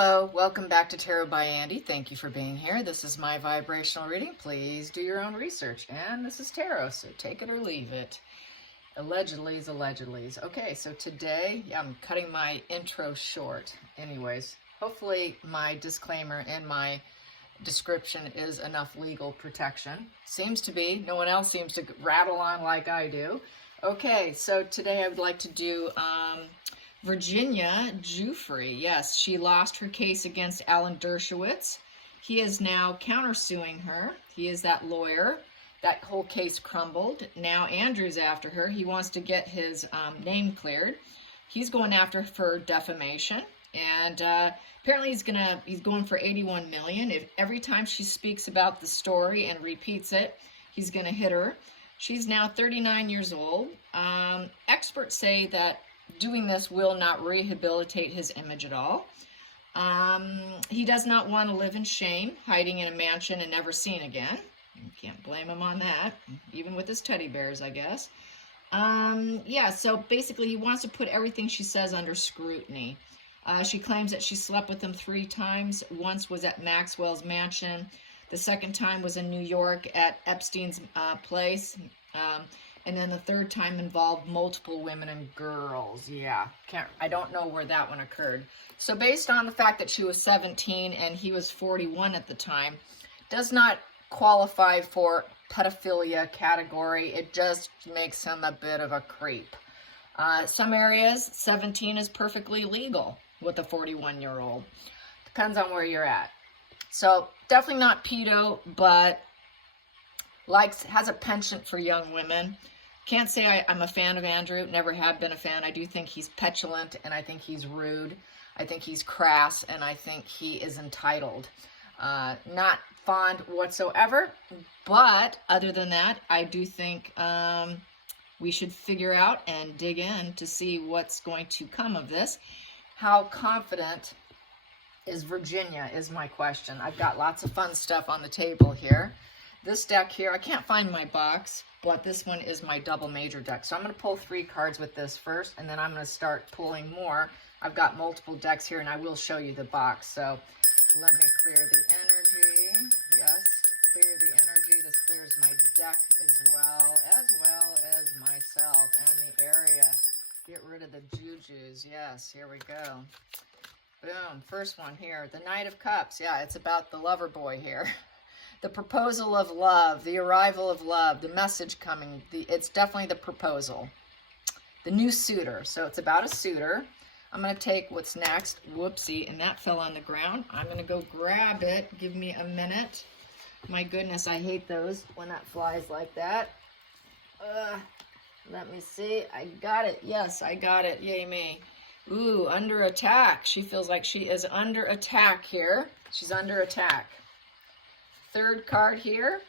Hello, welcome back to Tarot by Andy. Thank you for being here. This is my vibrational reading. Please do your own research. And this is tarot, so take it or leave it. Allegedly's allegedly's. Okay, so today, I'm cutting my intro short. Anyways, hopefully my disclaimer and my description is enough legal protection. Seems to be. No one else seems to rattle on like I do. Okay, so today I would like to do Virginia Guiffre. Yes, she lost her case against Alan Dershowitz. He is now countersuing her. He is that lawyer. That whole case crumbled. Now Andrew's after her. He wants to get his name cleared. He's going after her for defamation. And apparently he's going for $81 million. If every time she speaks about the story and repeats it, he's gonna hit her. She's now 39 years old. Experts say that doing this will not rehabilitate his image at all. He does not want to live in shame, hiding in a mansion and never seen again. You can't blame him on that, even with his teddy bears, I guess. Yeah, so basically he wants to put everything she says under scrutiny. She claims that she slept with him 3 times. Once was at Maxwell's mansion. The second time was in New York at Epstein's place. And then the third time involved multiple women and girls. Yeah, I don't know where that one occurred. So based on the fact that she was 17 and he was 41 at the time, does not qualify for pedophilia category. It just makes him a bit of a creep. Some areas, 17 is perfectly legal with a 41-year-old. Depends on where you're at. So definitely not pedo, but has a penchant for young women. Can't say I'm a fan of Andrew, never have been a fan. I do think he's petulant, and I think he's rude. I think he's crass, and I think he is entitled. Not fond whatsoever, but other than that, I do think we should figure out and dig in to see what's going to come of this. How confident is Virginia is my question. I've got lots of fun stuff on the table here. This deck here, I can't find my box, but this one is my double major deck. So I'm going to pull 3 cards with this first, and then I'm going to start pulling more. I've got multiple decks here, and I will show you the box. So let me clear the energy. Yes, clear the energy. This clears my deck as well as myself and the area. Get rid of the jujus. Yes, here we go. Boom. First one here, the Knight of Cups. Yeah, it's about the lover boy here. The proposal of love, the arrival of love, the message coming. It's definitely the proposal. The new suitor. So it's about a suitor. I'm going to take what's next. Whoopsie. And that fell on the ground. I'm going to go grab it. Give me a minute. My goodness, I hate those when that flies like that. Let me see. I got it. Yes, I got it. Yay me. Ooh, under attack. She feels like she is under attack here. She's under attack. Third card here.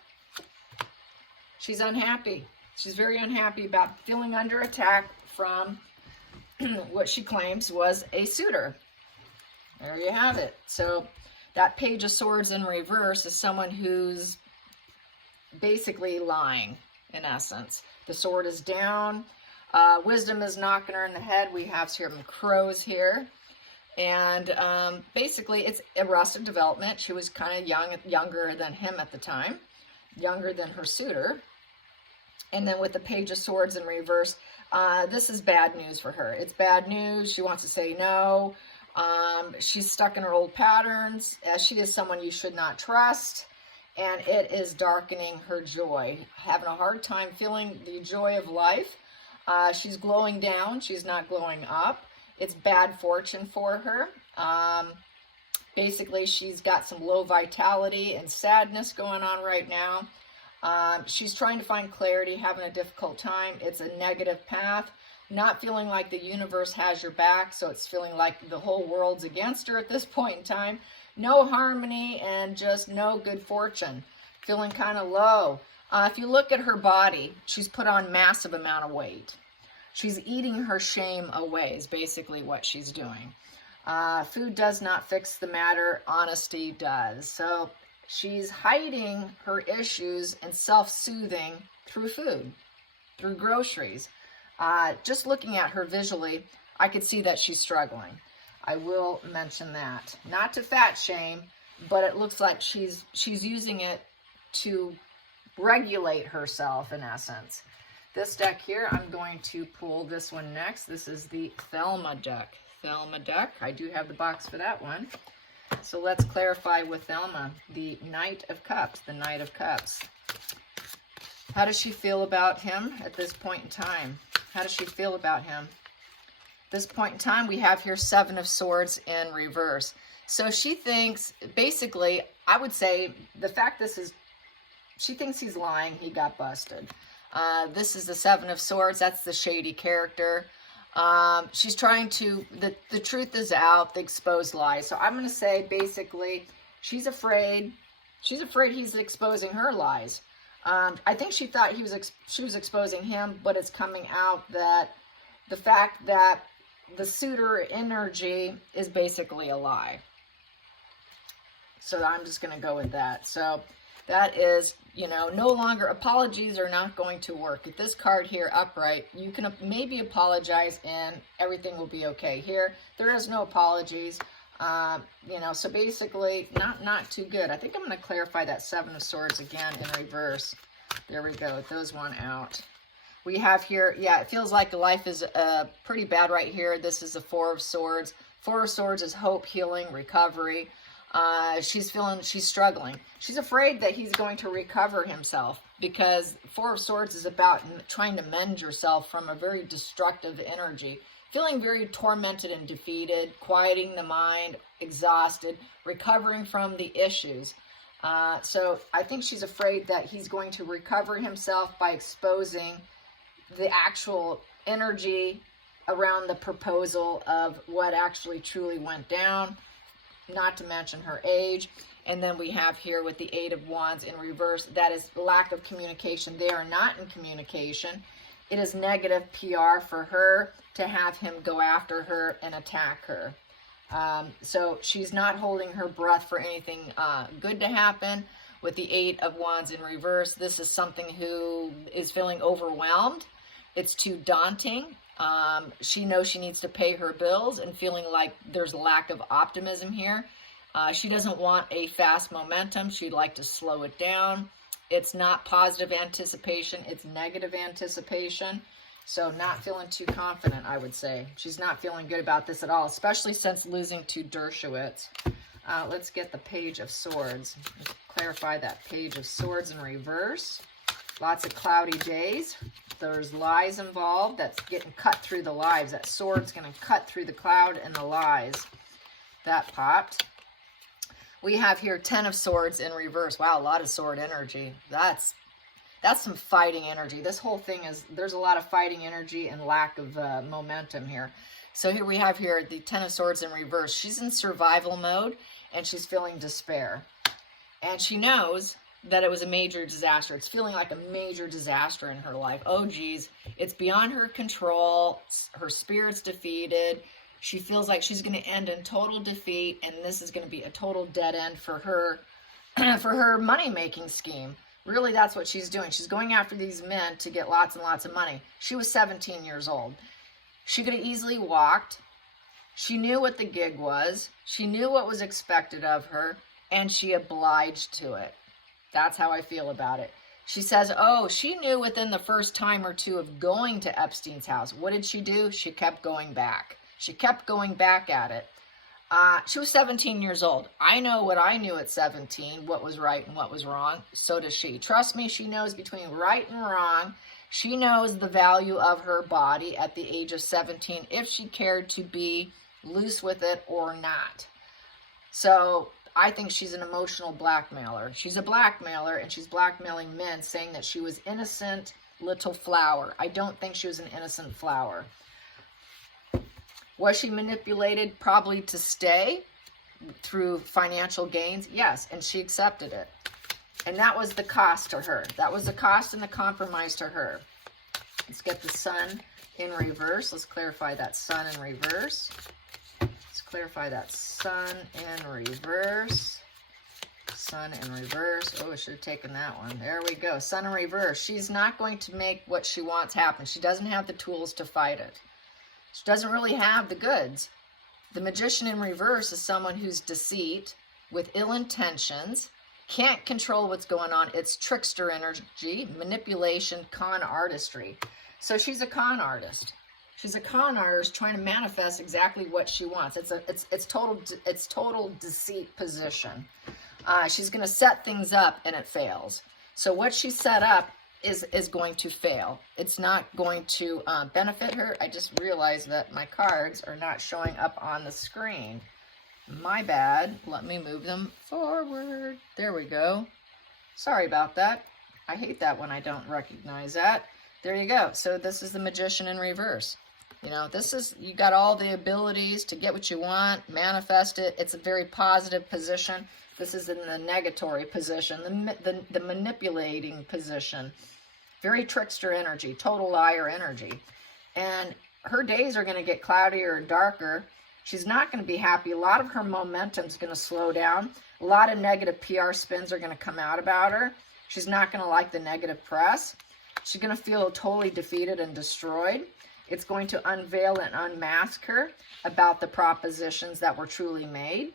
She's unhappy. She's very unhappy about feeling under attack from what she claims was a suitor. There you have it. So that Page of Swords in reverse is someone who's basically lying, in essence. The sword is down. Wisdom is knocking her in the head. We have some crows here. And basically, it's arrested development. She was kind of younger than him at the time, younger than her suitor. And then with the Page of Swords in reverse, this is bad news for her. It's bad news. She wants to say no. She's stuck in her old patterns. She is someone you should not trust. And it is darkening her joy. Having a hard time feeling the joy of life. She's glowing down. She's not glowing up. It's bad fortune for her. Basically, she's got some low vitality and sadness going on right now. She's trying to find clarity, having a difficult time. It's a negative path, not feeling like the universe has your back, so it's feeling like the whole world's against her at this point in time. No harmony and just no good fortune. Feeling kind of low. If you look at her body, she's put on massive amount of weight. She's eating her shame away is basically what she's doing. Food does not fix the matter. Honesty does. So she's hiding her issues and self-soothing through food, through groceries. Just looking at her visually, I could see that she's struggling. I will mention that. Not to fat shame, but it looks like she's using it to regulate herself in essence. This deck here, I'm going to pull this one next. This is the Thelma deck. Thelma deck. I do have the box for that one. So let's clarify with Thelma. The Knight of Cups. The Knight of Cups. How does she feel about him at this point in time? How does she feel about him? This point in time, we have here Seven of Swords in reverse. So she thinks, basically, I would say, the fact this is, she thinks he's lying, he got busted. This is the Seven of Swords, that's the shady character. She's trying to, the truth is out, the exposed lies. So I'm going to say, basically, she's afraid he's exposing her lies. I think she thought she was exposing him, but it's coming out that the fact that the suitor energy is basically a lie. So I'm just going to go with that. So that is, you know, no longer, apologies are not going to work. With this card here upright, you can maybe apologize and everything will be okay. Here, there is no apologies. You know, so basically not too good. I think I'm going to clarify that Seven of Swords again in reverse. There we go. Those one out. We have here, yeah, it feels like life is pretty bad right here. This is the Four of Swords. Four of Swords is hope, healing, recovery. She's struggling. She's afraid that he's going to recover himself because Four of Swords is about trying to mend yourself from a very destructive energy. Feeling very tormented and defeated, quieting the mind, exhausted, recovering from the issues. So I think she's afraid that he's going to recover himself by exposing the actual energy around the proposal of what actually truly went down, not to mention her age. And then we have here with the Eight of Wands in reverse, that is lack of communication. They are not in communication. It is negative PR for her to have him go after her and attack her. So she's not holding her breath for anything good to happen. With the Eight of Wands in reverse, this is something who is feeling overwhelmed. It's too daunting. She knows she needs to pay her bills and feeling like there's a lack of optimism here. She doesn't want a fast momentum. She'd like to slow it down. It's not positive anticipation. It's negative anticipation. So not feeling too confident, I would say. She's not feeling good about this at all, especially since losing to Dershowitz. Let's get the Page of Swords. Let's clarify that Page of Swords in reverse. Lots of cloudy days. There's lies involved. That's getting cut through the lies. That sword's going to cut through the cloud and the lies. That popped. We have here 10 of Swords in reverse. Wow, a lot of sword energy. That's some fighting energy. This whole thing is, there's a lot of fighting energy and lack of momentum here. So here we have here the 10 of Swords in reverse. She's in survival mode and she's feeling despair. And she knows that it was a major disaster. It's feeling like a major disaster in her life. Oh, geez, it's beyond her control. Her spirit's defeated. She feels like she's going to end in total defeat, and this is going to be a total dead end for her, for her money-making scheme. Really, that's what she's doing. She's going after these men to get lots and lots of money. She was 17 years old. She could have easily walked. She knew what the gig was. She knew what was expected of her, and she obliged to it. That's how I feel about it. She says, oh, she knew within the first time or two of going to Epstein's house. What did she do? She kept going back. She kept going back at it. She was 17 years old. I know what I knew at 17, what was right and what was wrong. So does she. Trust me, she knows between right and wrong. She knows the value of her body at the age of 17 if she cared to be loose with it or not. So I think she's an emotional blackmailer. She's a blackmailer, and she's blackmailing men, saying that she was innocent little flower. I don't think she was an innocent flower. Was she manipulated probably to stay through financial gains? Yes, and she accepted it. And that was the cost to her. That was the cost and the compromise to her. Let's get the Sun in reverse. Let's clarify that Sun in reverse. Let's clarify that Sun in reverse. Sun in reverse. Oh, I should have taken that one. There we go. Sun in reverse. She's not going to make what she wants happen. She doesn't have the tools to fight it. She doesn't really have the goods. The Magician in reverse is someone who's deceit, with ill intentions, can't control what's going on. It's trickster energy, manipulation, con artistry. So she's a con artist. She's a con artist trying to manifest exactly what she wants. It's total deceit position. She's going to set things up and it fails. So what she set up is going to fail. It's not going to benefit her. I just realized that my cards are not showing up on the screen. My bad. Let me move them forward. There we go. Sorry about that. I hate that when I don't recognize that. There you go. So this is the Magician in reverse. You know, this is, you got all the abilities to get what you want, manifest it. It's a very positive position. This is in the negatory position, the manipulating position. Very trickster energy, total liar energy. And her days are going to get cloudier and darker. She's not going to be happy. A lot of her momentum is going to slow down. A lot of negative PR spins are going to come out about her. She's not going to like the negative press. She's going to feel totally defeated and destroyed. It's going to unveil and unmask her about the propositions that were truly made.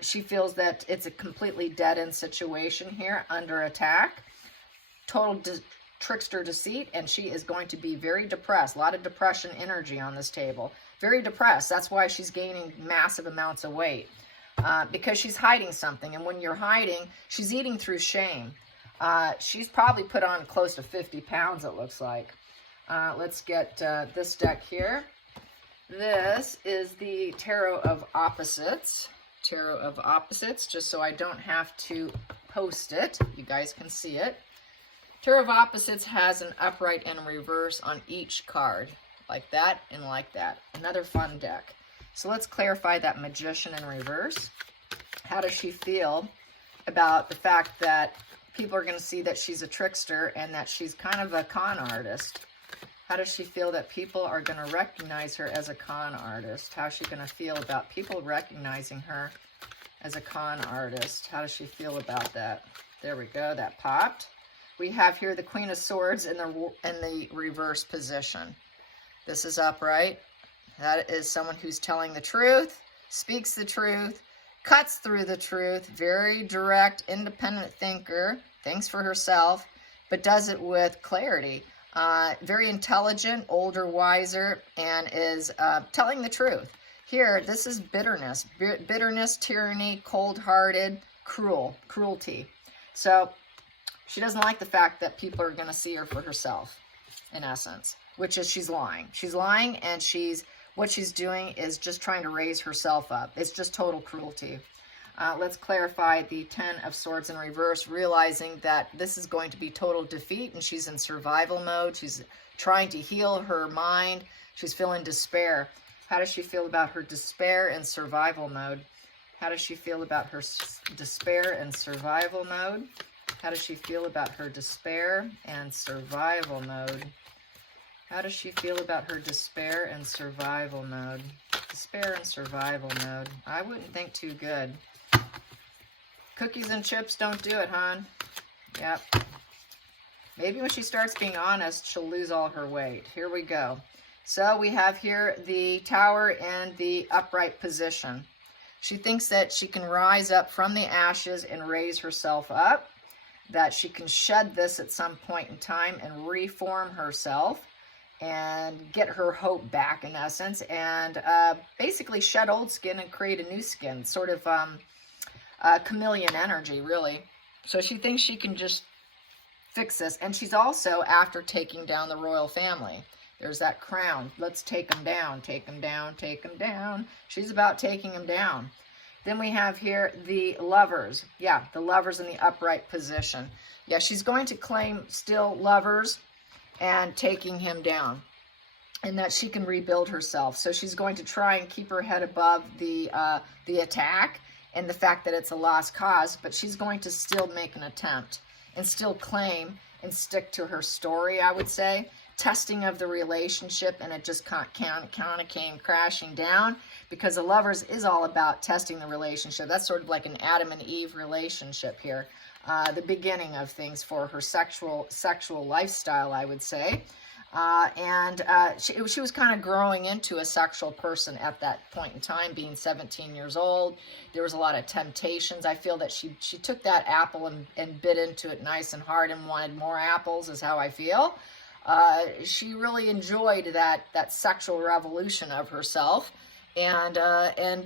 She feels that it's a completely dead-end situation here, under attack. Total trickster deceit, and she is going to be very depressed. A lot of depression energy on this table. Very depressed. That's why she's gaining massive amounts of weight. Because she's hiding something, and when you're hiding, she's eating through shame. She's probably put on close to 50 pounds, it looks like. Let's get this deck here. This is the Tarot of Opposites. Tarot of Opposites, just so I don't have to post it. You guys can see it. Tarot of Opposites has an upright and a reverse on each card. Like that and like that. Another fun deck. So let's clarify that Magician in reverse. How does she feel about the fact that people are going to see that she's a trickster and that she's kind of a con artist? How does she feel that people are going to recognize her as a con artist? How's she going to feel about people recognizing her as a con artist? How does she feel about that? There we go. That popped. We have here the Queen of Swords in the reverse position. This is upright. That is someone who's telling the truth, speaks the truth, cuts through the truth, very direct, independent thinker, thinks for herself, but does it with clarity. Very intelligent, older, wiser, and is telling the truth. Here, this is bitterness. Bitterness, tyranny, cold-hearted, cruelty. So she doesn't like the fact that people are going to see her for herself, in essence, which is she's lying. She's lying, and what she's doing is just trying to raise herself up. It's just total cruelty. Let's clarify the Ten of Swords in reverse, realizing that this is going to be total defeat, and she's in survival mode. She's trying to heal her mind. She's feeling despair. How does she feel about her despair and survival mode? How does she feel about her despair and survival mode? How does she feel about her despair and survival mode? How does she feel about her despair and survival mode? Despair and survival mode. I wouldn't think too good. Cookies and chips don't do it, hon. Yep. Maybe when she starts being honest, she'll lose all her weight. Here we go. So we have here the Tower and the upright position. She thinks that she can rise up from the ashes and raise herself up, that she can shed this at some point in time and reform herself and get her hope back, in essence, and basically shed old skin and create a new skin, sort of chameleon energy, really. So she thinks she can just fix this, and she's also after taking down the royal family. There's that crown. Let's take them down, take them down, take them down. She's about taking them down. Then we have here the Lovers. Yeah, the Lovers in the upright position. Yeah, she's going to claim still Lovers and taking him down, and that she can rebuild herself. So she's going to try and keep her head above the attack and the fact that it's a lost cause, but she's going to still make an attempt and still claim and stick to her story, I would say. Testing of the relationship, and it just kind of came crashing down, because the Lovers is all about testing the relationship. That's sort of like an Adam and Eve relationship here. The beginning of things for her sexual lifestyle, I would say. She was kind of growing into a sexual person at that point in time, being 17 years old. There was a lot of temptations. I feel that she took that apple and bit into it nice and hard and wanted more apples, is how I feel. She really enjoyed that sexual revolution of herself. And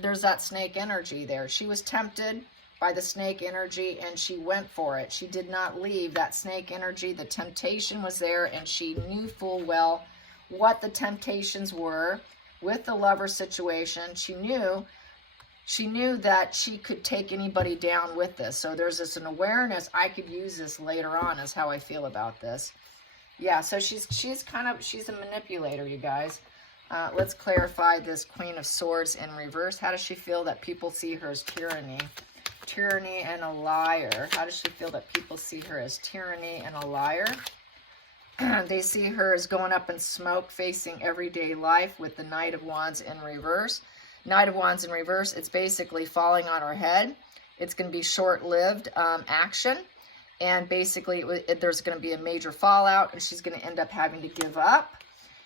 there's that snake energy there. She was tempted by the snake energy, and she went for it. She did not leave that snake energy. The temptation was there, and she knew full well what the temptations were with the lover situation. She knew that she could take anybody down with this. So there's an awareness, I could use this later on, is how I feel about this. Yeah, so she's a manipulator, you guys. Let's clarify this Queen of Swords in reverse. How does she feel that people see her as tyranny? Tyranny and a liar. How does she feel that people see her as tyranny and a liar? They see her as going up in smoke, facing everyday life with the Knight of Wands in reverse. Knight of Wands in reverse, it's basically falling on her head. It's going to be short-lived action. And basically, there's going to be a major fallout, and she's going to end up having to give up.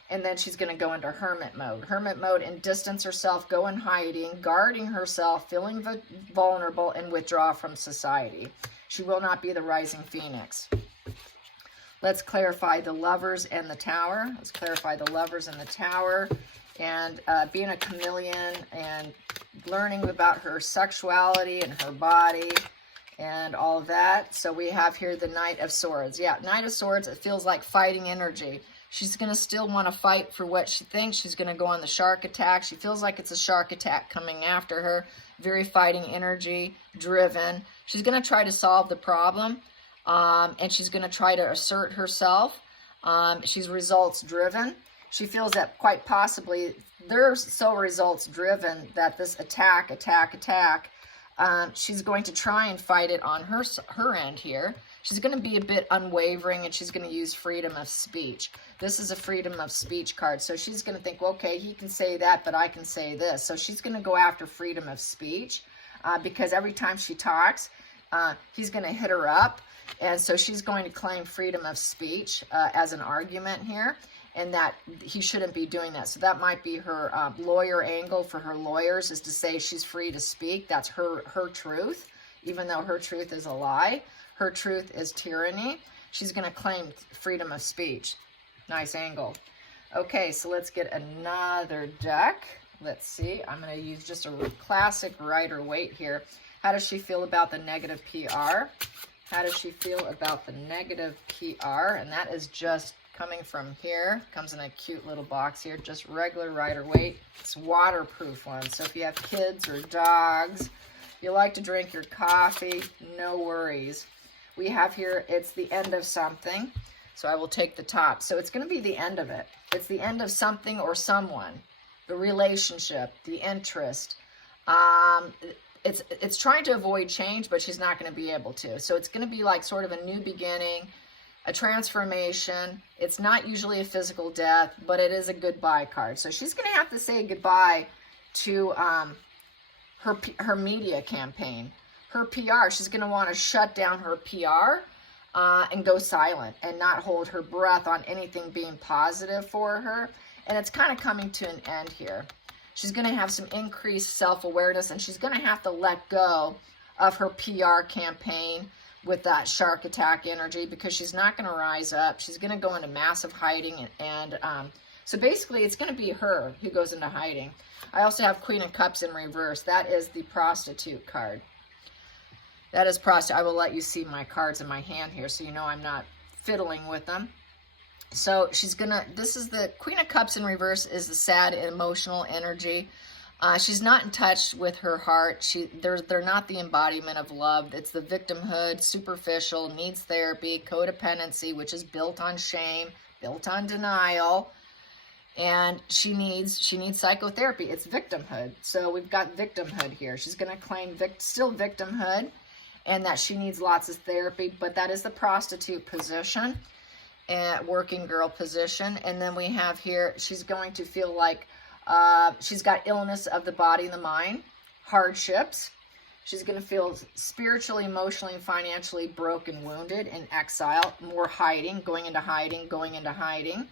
And then she's going to go into hermit mode. Hermit mode, and distance herself, go in hiding, guarding herself, feeling vulnerable, and withdraw from society. She will not be the rising phoenix. Let's clarify the Lovers and the Tower. Let's clarify the Lovers and the Tower. And being a chameleon and learning about her sexuality and her body and all of that. So we have here the Knight of Swords. Yeah, Knight of Swords, it feels like fighting energy. She's going to still want to fight for what she thinks. She's going to go on the shark attack. She feels like it's a shark attack coming after her. Very fighting energy, driven. She's going to try to solve the problem, and she's going to try to assert herself. She's results driven. She feels that quite possibly they're so results driven that this attack, she's going to try and fight it on her end here. She's going to be a bit unwavering, and she's going to use freedom of speech. This is a freedom of speech card. So she's going to think, well, okay, he can say that, but I can say this. So she's going to go after freedom of speech because every time she talks, he's going to hit her up. And so she's going to claim freedom of speech as an argument here, and that he shouldn't be doing that. So that might be her lawyer angle for her lawyers, is to say she's free to speak. That's her truth, even though her truth is a lie. Her truth is tyranny. She's going to claim freedom of speech. Nice angle. Okay, so let's get another deck. Let's see. I'm going to use just a classic Rider-Waite here. How does she feel about the negative PR? How does she feel about the negative PR? And that is just coming from here. Comes in a cute little box here. Just regular Rider-Waite. It's waterproof one. So if you have kids or dogs, you like to drink your coffee, no worries. We have here, it's the end of something. So I will take the top. So it's going to be the end of it. It's the end of something or someone. The relationship, the interest. It's trying to avoid change, but she's not going to be able to. So it's going to be like sort of a new beginning, a transformation. It's not usually a physical death, but it is a goodbye card. So she's going to have to say goodbye to her media campaign. Her PR, she's going to want to shut down her PR and go silent and not hold her breath on anything being positive for her. And it's kind of coming to an end here. She's going to have some increased self-awareness, and she's going to have to let go of her PR campaign with that shark attack energy, because she's not going to rise up. She's going to go into massive hiding, and so basically it's going to be her who goes into hiding. I also have Queen of Cups in reverse. That is the prostitute card. That is prostitute. I will let you see my cards in my hand here so you know I'm not fiddling with them. So she's gonna, this is the Queen of Cups in reverse, is the sad emotional energy. She's not in touch with her heart. They're not the embodiment of love. It's the victimhood, superficial, needs therapy, codependency, which is built on shame, built on denial. And she needs psychotherapy. It's victimhood. So we've got victimhood here. She's going to claim still victimhood, and that she needs lots of therapy, but that is the prostitute position and working girl position. And then we have here, she's going to feel like she's got illness of the body and the mind, hardships. She's going to feel spiritually, emotionally, and financially broken, wounded, in exile, more hiding, going into hiding.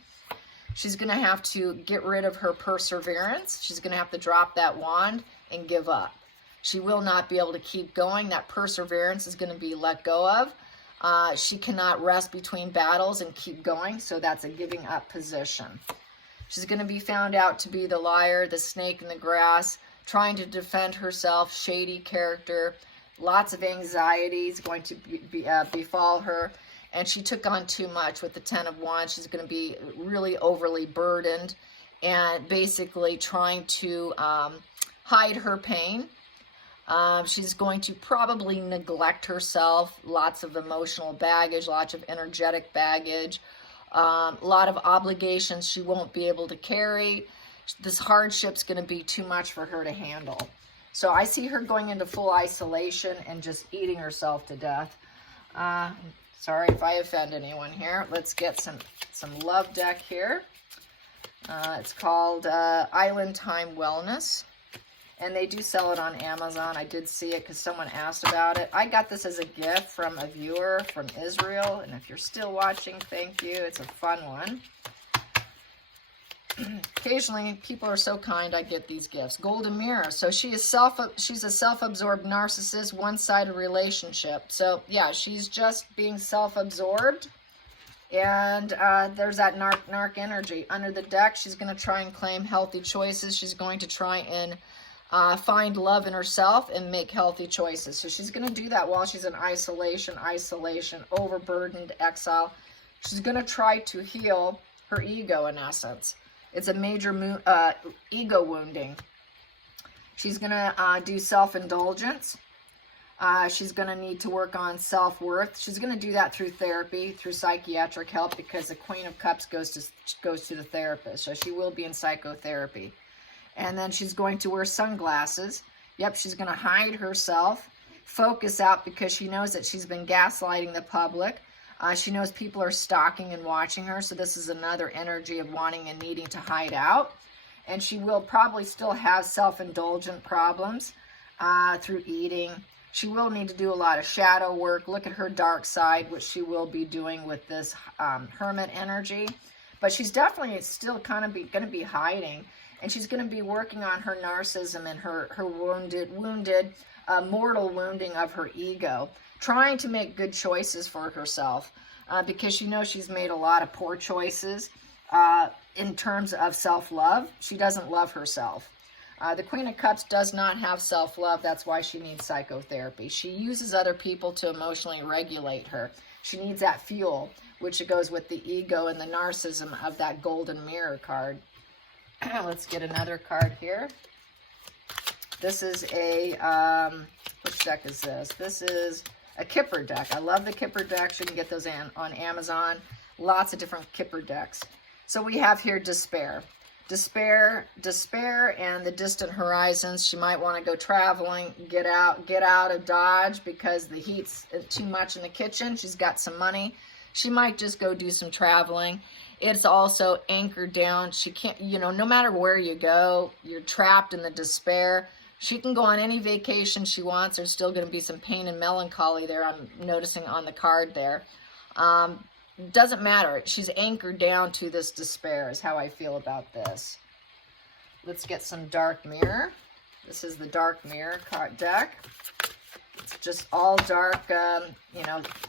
She's going to have to get rid of her perseverance. She's going to have to drop that wand and give up. She will not be able to keep going. That perseverance is going to be let go of. She cannot rest between battles and keep going, so that's a giving up position. She's going to be found out to be the liar, the snake in the grass, trying to defend herself, shady character, lots of anxieties going to befall her. And she took on too much with the 10 of Wands. She's going to be really overly burdened and basically trying to hide her pain. She's going to probably neglect herself, lots of emotional baggage, lots of energetic baggage, a lot of obligations she won't be able to carry. This hardship's going to be too much for her to handle. So I see her going into full isolation and just eating herself to death. Sorry if I offend anyone here. Let's get some love deck here. It's called Island Time Wellness. And they do sell it on Amazon. I did see it because someone asked about it. I got this as a gift from a viewer from Israel. And if you're still watching, thank you. It's a fun one. Occasionally, people are so kind, I get these gifts. Golden Mirror. So she's a self-absorbed narcissist, one-sided relationship. So, yeah, she's just being self-absorbed. And there's that narc energy. Under the deck, she's going to try and claim healthy choices. She's going to try and find love in herself and make healthy choices. So she's going to do that while she's in isolation, overburdened, exile. She's going to try to heal her ego, in essence. It's a major ego wounding. She's going to do self-indulgence. She's going to need to work on self-worth. She's going to do that through therapy, through psychiatric help, because the Queen of Cups goes to the therapist. So she will be in psychotherapy. And then she's going to wear sunglasses. Yep, she's going to hide herself, focus out because she knows that she's been gaslighting the public. She knows people are stalking and watching her, so this is another energy of wanting and needing to hide out. And she will probably still have self-indulgent problems through eating. She will need to do a lot of shadow work. Look at her dark side, which she will be doing with this hermit energy. But she's definitely still kind of going to be hiding. And she's going to be working on her narcissism and her wounded, mortal wounding of her ego, trying to make good choices for herself because she knows she's made a lot of poor choices in terms of self-love. She doesn't love herself. The Queen of Cups does not have self-love. That's why she needs psychotherapy. She uses other people to emotionally regulate her. She needs that fuel, which goes with the ego and the narcissism of that Golden Mirror card. Let's get another card here. This is a, which deck is this? This is a Kipper deck. I love the Kipper decks. You can get those on Amazon. Lots of different Kipper decks. So we have here despair. Despair, and the distant horizons. She might want to go traveling, get out of Dodge because the heat's too much in the kitchen. She's got some money. She might just go do some traveling. It's also anchored down. She can't, no matter where you go, you're trapped in the despair. She can go on any vacation she wants. There's still going to be some pain and melancholy there. I'm noticing on the card there. Doesn't matter. She's anchored down to this despair is how I feel about this. Let's get some dark mirror. This is the dark mirror card deck. It's just all dark,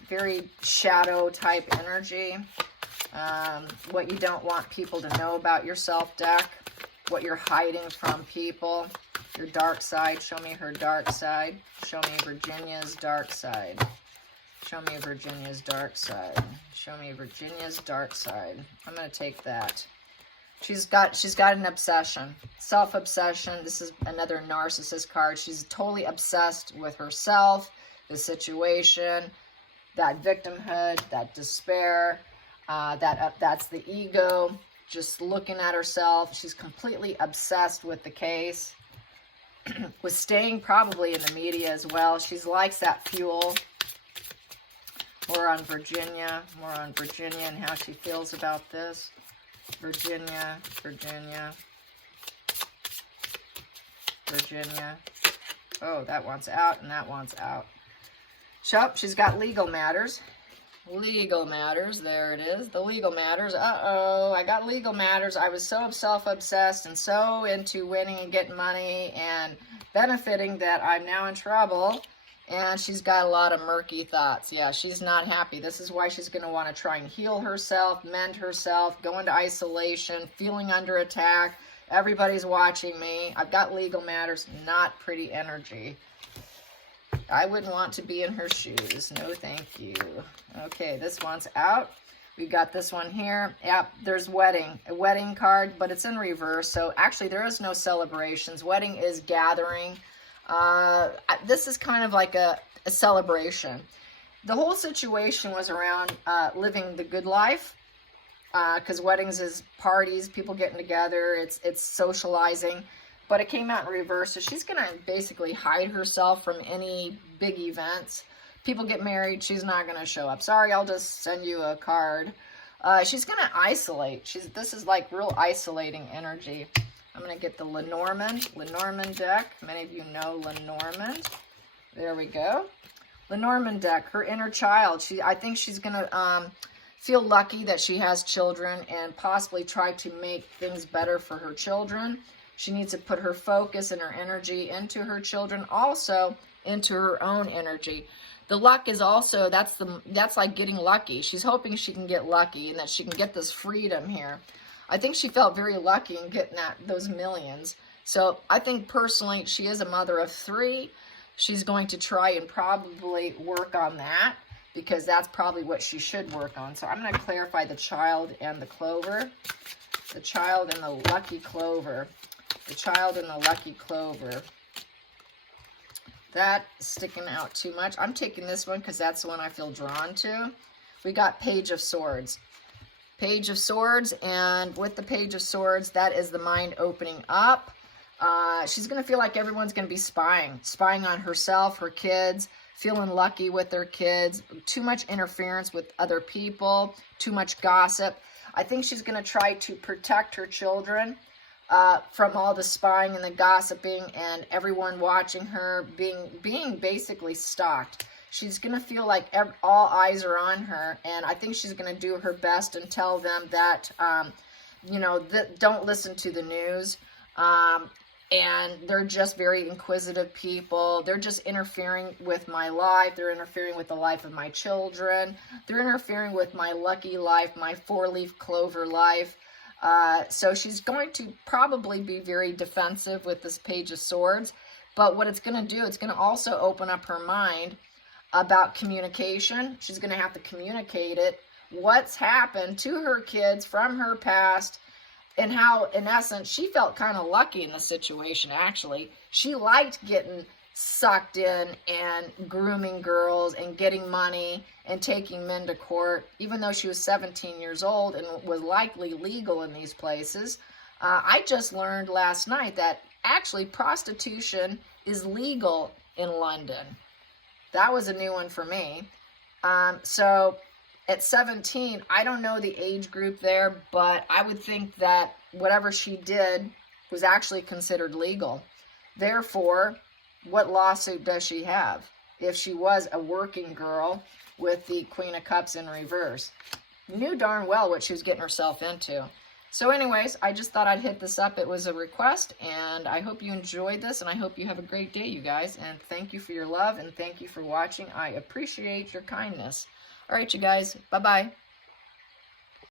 very shadow type energy. What you don't want people to know about yourself deck. What you're hiding from people. Your dark side. Show me her dark side. Show me Virginia's dark side. Show me Virginia's dark side. Show me Virginia's dark side. I'm going to take that. She's got an obsession. Self-obsession. This is another narcissist card. She's totally obsessed with herself, the situation, that victimhood, that despair. That's the ego. Just looking at herself. She's completely obsessed with the case. Was staying probably in the media as well. She likes that fuel. More on Virginia and how she feels about this. Virginia. Oh, that one's out and that one's out. So, she's got legal matters. Legal matters. There it is. The legal matters. Uh-oh. I got legal matters. I was so self-obsessed and so into winning and getting money and benefiting that I'm now in trouble. And she's got a lot of murky thoughts. Yeah, she's not happy. This is why she's going to want to try and heal herself, mend herself, go into isolation, feeling under attack. Everybody's watching me. I've got legal matters. Not pretty energy. I wouldn't want to be in her shoes. No, thank you. Okay, this one's out. We've got this one here. Yep, there's wedding. A wedding card, but it's in reverse. So actually, there is no celebrations. Wedding is gathering. This is kind of like a celebration. The whole situation was around living the good life. Because weddings is parties, people getting together. It's socializing. But it came out in reverse, so she's going to basically hide herself from any big events. People get married, she's not going to show up. Sorry, I'll just send you a card. She's going to isolate. This is like real isolating energy. I'm going to get the Lenormand deck. Many of you know Lenormand. There we go. Lenormand deck, her inner child. I think she's going to feel lucky that she has children and possibly try to make things better for her children. She needs to put her focus and her energy into her children, also into her own energy. The luck is also, that's like getting lucky. She's hoping she can get lucky and that she can get this freedom here. I think she felt very lucky in getting those millions. So I think personally she is a mother of 3. She's going to try and probably work on that because that's probably what she should work on. So I'm going to clarify the child and the clover. The child and the lucky clover. The child and the lucky clover. That is sticking out too much. I'm taking this one because that's the one I feel drawn to. We got Page of Swords. Page of Swords, and with the Page of Swords, that is the mind opening up. She's going to feel like everyone's going to be spying on herself, her kids, feeling lucky with their kids, too much interference with other people, too much gossip. I think she's going to try to protect her children from all the spying and the gossiping and everyone watching her, being basically stalked. She's going to feel like all eyes are on her, and I think she's going to do her best and tell them that, don't listen to the news. And they're just very inquisitive people. They're just interfering with my life. They're interfering with the life of my children. They're interfering with my lucky life, my 4-leaf clover life. So she's going to probably be very defensive with this Page of Swords. But what it's going to do, it's going to also open up her mind about communication. She's going to have to communicate it. What's happened to her kids from her past, and how, in essence, she felt kind of lucky in the situation, actually. She liked getting sucked in and grooming girls and getting money and taking men to court, even though she was 17 years old and was likely legal in these places. I just learned last night that actually prostitution is legal in London. That was a new one for me. So at 17, I don't know the age group there, but I would think that whatever she did was actually considered legal. Therefore, what lawsuit does she have if she was a working girl with the Queen of Cups in reverse? Knew darn well what she was getting herself into. So anyways, I just thought I'd hit this up. It was a request, and I hope you enjoyed this, and I hope you have a great day, you guys. And thank you for your love, and thank you for watching. I appreciate your kindness. All right, you guys. Bye-bye.